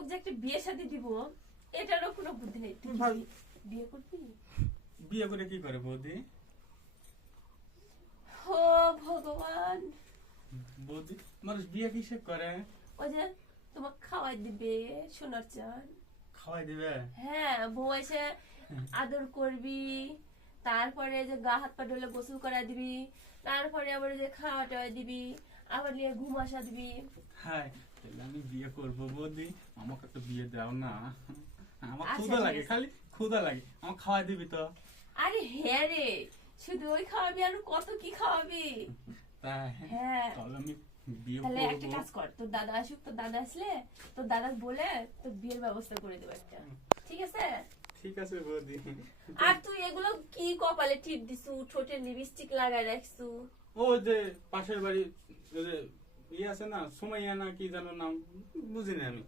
তোকে যে একটা বিয়ে শাদী দিব এটারও কোনো বুদ্ধি নেই। তুই বিয়ে করবি? বিয়ে করে কি করে বৌদি? ও ভগবান, বৌদি মানুষ বিয়ে কিসে করে? ওই যে তোমাকে খাওয়াই দিবে সোনার চান। খাওয়াই দিবে? হ্যাঁ, বউ এসে আদর করবি, তারপরে যে গা হাত পা ধুলে গোসল করা দিবি, তারপরে আবার যে খাওয়া টাওয়া দিবি, আবার নিয়ে ঘুম আসা দিবি। হ্যাঁ, তাহলে আমি বিয়ে করবো বৌদি, আমাকে একটা বিয়ে দাও না। আমার আচ্ছা, ক্ষুধা ঠিক লাগে, আছে। খালি ক্ষুধা লাগে, আমাকে খাওয়াই দিবি তো? আরে হ্যাঁ রে, শুধু ওই খাওয়াবি আর কত কি খাওয়াবি। তাই হ্যাঁ, তাহলে আমি বিয়ে তাহলে একটা করবো। কাজ কর, তোর দাদা আসুক, তোর দাদা আসলে তোর দাদা বলে তোর বিয়ের ব্যবস্থা করে দেবো একটা, ঠিক আছে? ঠিক আছে বৌদি। আর তুই এগুলো কি কপালে টিপ দিছু, ঠোঁটে লিপস্টিক লাগাই রাখছু? ও যে পাশের বাড়ি ওই যে ইয়ে আছে না, সুমাইয়া না কি যেন নাম, বুঝিনি আমি।